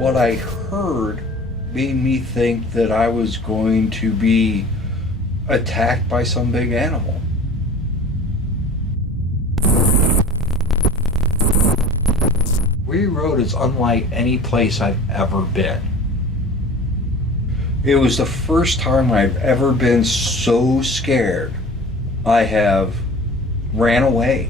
what I heard made me think that I was going to be attacked by some big animal. Weary Road is unlike any place I've ever been. It was the first time I've ever been so scared I have ran away.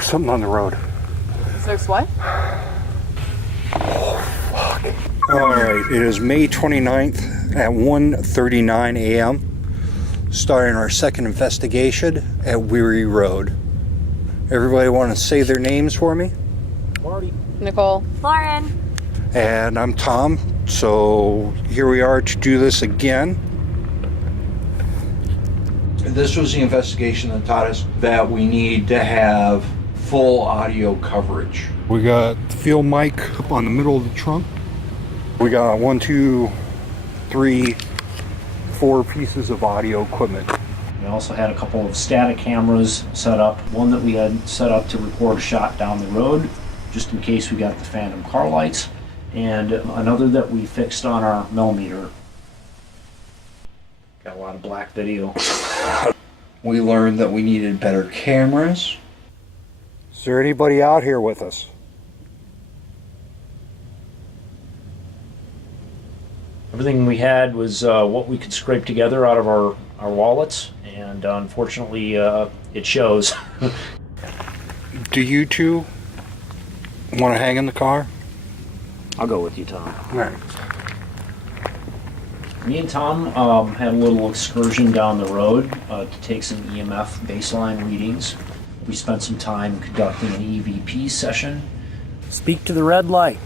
Something on the road. There's what? Oh, fuck. Alright, it is May 29th at 1:39 a.m. Starting our second investigation at Weary Road. Everybody want to say their names for me? Marty. Nicole. Lauren. And I'm Tom. So here we are to do this again. This was the investigation that taught us that we need to have full audio coverage. We got the field mic up on the middle of the trunk. We got 1, 2, 3, 4 pieces of audio equipment. We also had a couple of static cameras set up. One that we had set up to record a shot down the road, just in case we got the phantom car lights, and another that we fixed on our millimeter. Got a lot of black video. We learned that we needed better cameras. Is there anybody out here with us? Everything we had was what we could scrape together out of our wallets, and unfortunately it shows. Do you two want to hang in the car? I'll go with you, Tom. All right. Me and Tom had a little excursion down the road to take some EMF baseline readings. We spent some time conducting an EVP session. Speak to the red light.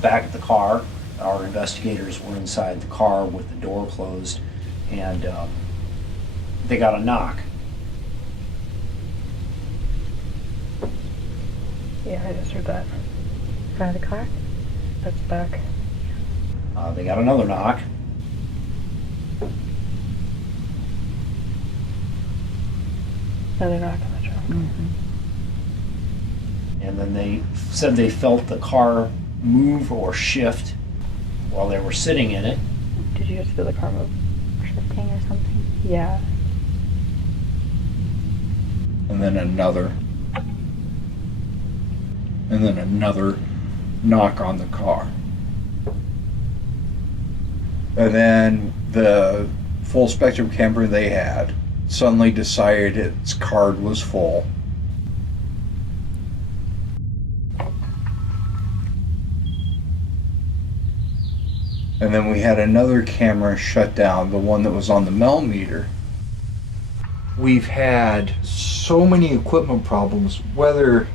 Back at the car, our investigators were inside the car with the door closed, and they got a knock. Yeah, I just heard that. Front of the car? That's back. They got another knock. Another knock on the trunk. Mm-hmm. And then they said they felt the car move or shift while they were sitting in it. Did you just feel the car move? Shifting or something. Yeah. And then another. And then another knock on the car. And then the full spectrum camera they had suddenly decided its card was full. And then we had another camera shut down, the one that was on the millimeter. We've had so many equipment problems, whether,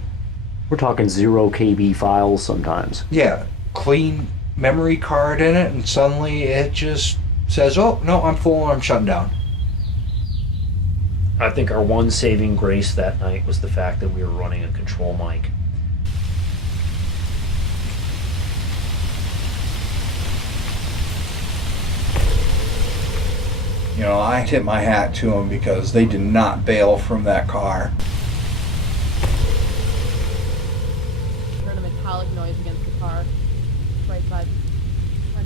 We're talking 0 KB files sometimes. yeah, clean memory card in it, and suddenly it just says, oh, no, I'm full, I'm shutting down. I think our one saving grace that night was the fact that we were running a control mic. You know, I tip my hat to them because they did not bail from that car. Heard a metallic noise against the car, right side, on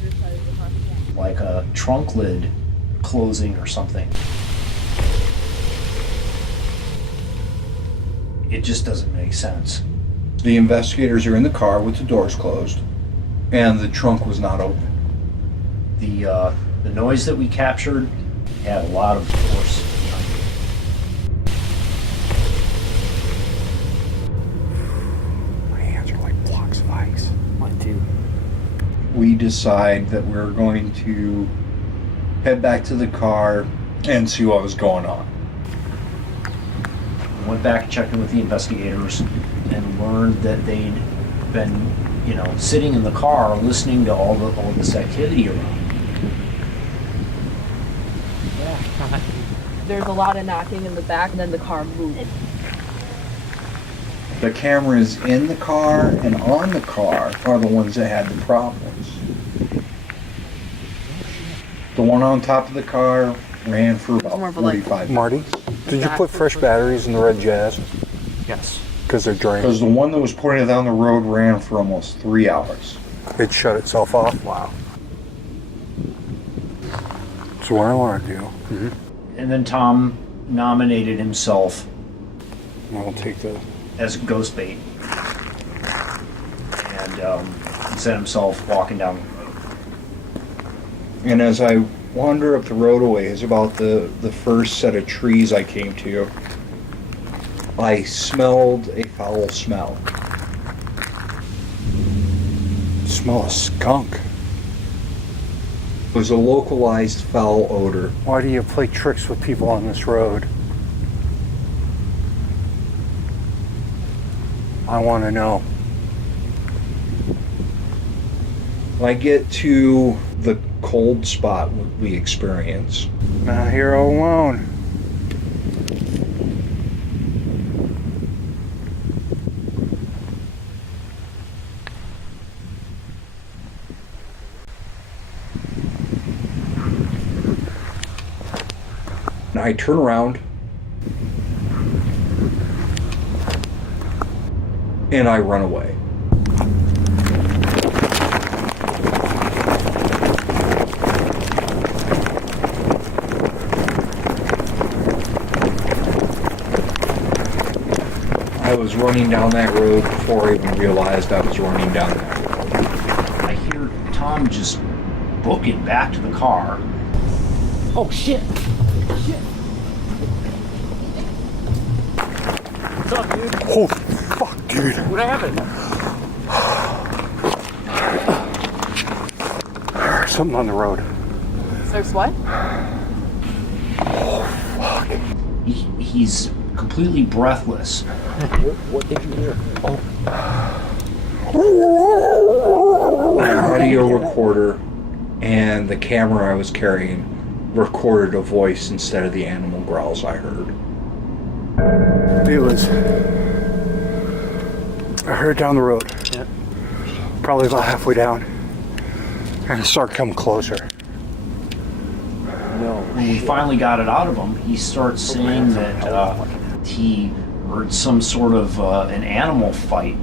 your side of the car. Yeah. Like a trunk lid closing or something. It just doesn't make sense. The investigators are in the car with the doors closed, and the trunk was not open. The noise that we captured had a lot of force behind it. My hands are like blocks of ice. Mine too. We decide that we're going to head back to the car and see what was going on. We went back and checked in with the investigators and learned that they'd been, sitting in the car listening to all this activity around. There's a lot of knocking in the back, and then the car moved. The cameras in the car and on the car are the ones that had the problems. The one on top of the car ran for about More of a, like, 45 Marty, did you put fresh batteries in the red Jazz? Yes. Because they're drained. Because the one that was pointed down the road ran for almost 3 hours. It shut itself off. Wow. So what I want to do. And then Tom nominated himself I'll take the. as ghost bait. And he set himself walking down the road. And as I wander up the roadway, is about the first set of trees I came to, I smelled a foul smell. Smell of skunk. It was a localized foul odor. Why do you play tricks with people on this road? I want to know. When I get to the cold spot we experience, Not here all alone. I turn around and I run away. I was running down that road before I even realized I was running down that road. I hear Tom just book it back to the car. Oh shit! Shit! What's up, dude? Holy fuck, dude. What happened? There's something on the road. There's what? He's completely breathless. What did you hear? My audio recorder and the camera I was carrying recorded a voice instead of the animal growls I heard. It was. I heard it down the road. Yeah. Probably about halfway down. And it started coming closer. No. When we finally got it out of him, he starts saying that he heard some sort of an animal fight.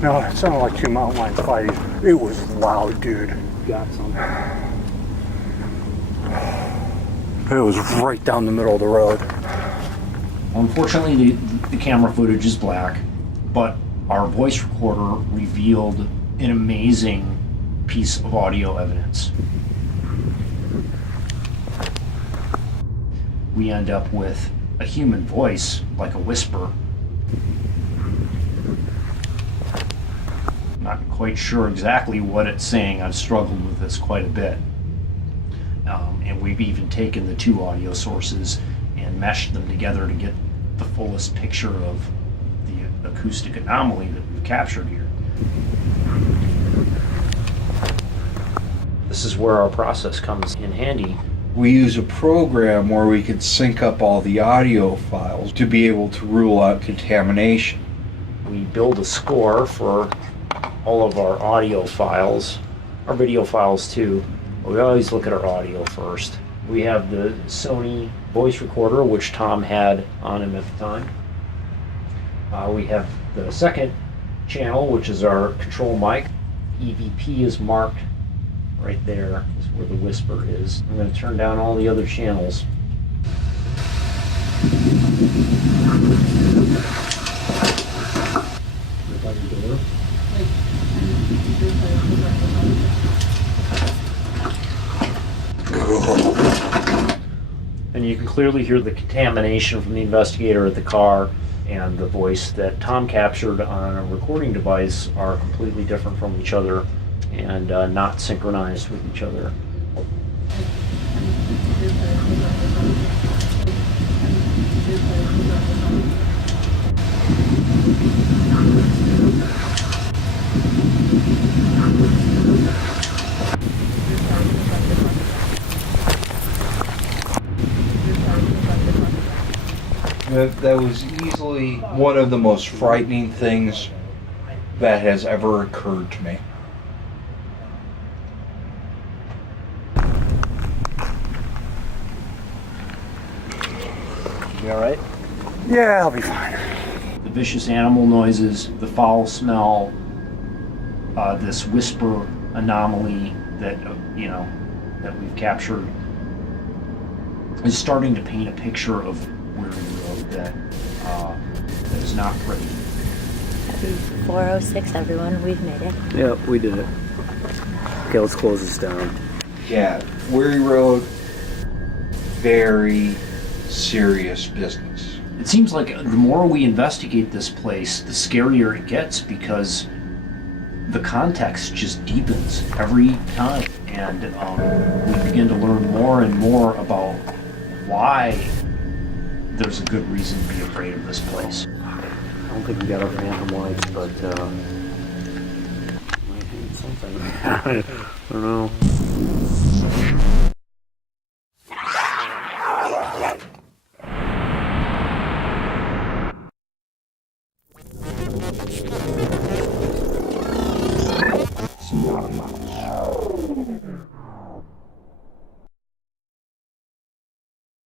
No, it sounded like two mountain lions fighting. It was loud, dude. Got something. It was right down the middle of the road. Unfortunately, the camera footage is black, but our voice recorder revealed an amazing piece of audio evidence. We end up with a human voice, like a whisper. Not quite sure exactly what it's saying. I've struggled with this quite a bit. And we've even taken the two audio sources and meshed them together to get the fullest picture of the acoustic anomaly that we've captured here. This is where our process comes in handy. We use a program where we could sync up all the audio files to be able to rule out contamination. We build a score for all of our audio files, our video files too. But we always look at our audio first. We have the Sony voice recorder, which Tom had on him at the time. We have the second channel, which is our control mic. EVP is marked right there, is where the whisper is. I'm going to turn down all the other channels. And you can clearly hear the contamination from the investigator at the car, and the voice that Tom captured on a recording device are completely different from each other and not synchronized with each other. That was easily one of the most frightening things that has ever occurred to me. You alright? Yeah, I'll be fine. The vicious animal noises, the foul smell, this whisper anomaly that that we've captured is starting to paint a picture of Weary Road that is not pretty. Happy 4:06, everyone. We've made it. Yep, we did it. Okay, let's close this down. Yeah, Weary Road, very serious business. It seems like the more we investigate this place, the scarier it gets because the context just deepens every time. And we begin to learn more and more about why there's a good reason to be afraid of this place. I don't think we got our phantom lights, but might hang something. I don't know. It's not a